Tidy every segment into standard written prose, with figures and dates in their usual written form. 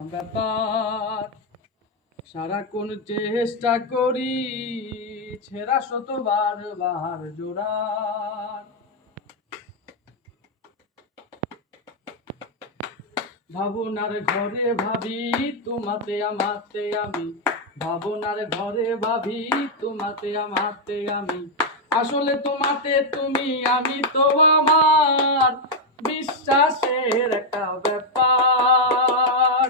ব্যাপার সারাক্ষণ চেষ্টা করি ছেঁড়া শতবার বার জোড়ার ভাবনার ঘরে ভাবি তোমাতে আমাতে আমি ভাবনার ঘরে ভাবি তোমাতে আমাতে আমি আসলে তোমাতে তুমি আমি তো আমার বিশ্বাসের একটা ব্যাপার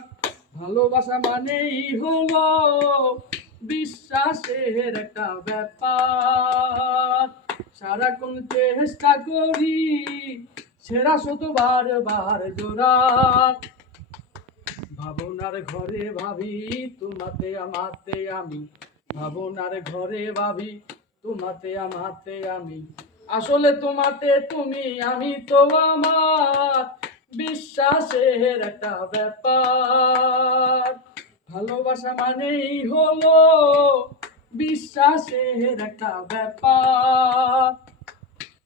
ভালোবাসা মানেই হলো বিশ্বাসের একটা ব্যাপার সারাক্ষণ চেষ্টা করি ছেঁড়া শতবার বার জোড়া ভাবনার ঘরে ভাবি তোমাতে আমাতে আমি ভাবনার ঘরে ভাবি তোমাতে আমাতে আমি আসলে তোমাতে তুমি আমি তো আমার বিশ্বাসের একটা ব্যাপার ভালোবাসা মানেই হলো বিশ্বাসের একটা ব্যাপার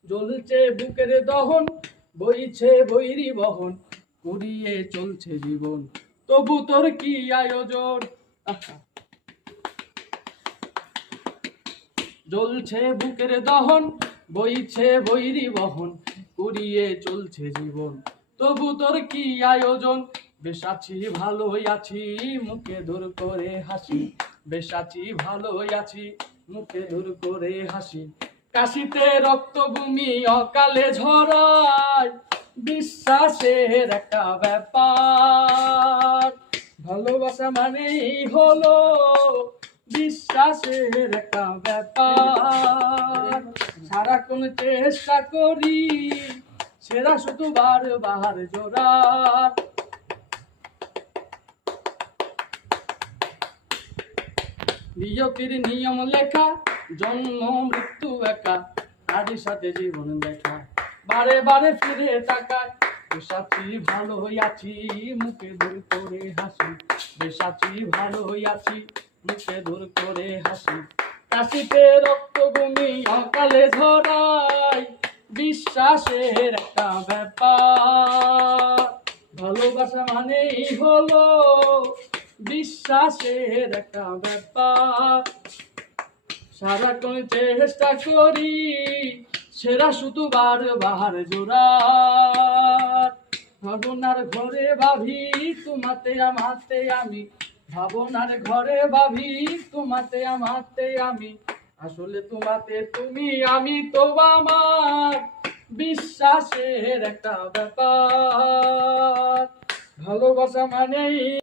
জ্বলছে বুকের দহন বইছে বৈরি বহন কুড়িয়ে চলছে জীবন তবু তোর কি আয়োজন জ্বলছে বুকের দহন বইছে বৈরি বহন কুড়িয়ে চলছে জীবন তবু তোর কি আয়োজন বেশ আছি ভালোই আছি মুখে দূর করে হাসি বেশ আছি ভালোই আছি মুখে দূর করে হাসি কাশিতে রক্ত ভূমি অকালে ঝরায় বিশ্বাসের একটা ব্যাপার ভালোবাসা মানেই হলো বিশ্বাসের একটা ব্যাপার সারাক্ষণ চেষ্টা করি সেরা শুধু বার বার জোড়া নিয়তির নিয়ম লেখা জন্ম মৃত্যু একা তাদের সাথে জীবন দেখা বারে বারে ফিরে তাকায় বেশ আছি ভালো হইয়াছি মুখে দূর করে হাসি বেশ আছি ভালো হইয়াছি মুখে দূর করে হাসি কাশিতে রক্ত ভূমি অকালে ঝরায় বিশ্বাসের একটা ব্যাপার ভালোবাসা মানেই হলো বিশ্বাসের একটা ব্যাপার সারাক্ষণ চেষ্টা করি সেরা শুধু বার বার জোড়ার ভাবনার ঘরে ভাবি তোমাতে আমাতে আমি ভাবনার ঘরে ভাবি তোমাতে আমাতে আমি আসলে তোমাতে তুমি আমি তো আমার বিশ্বাসের একটা ব্যাপার ভালোবাসা মানেই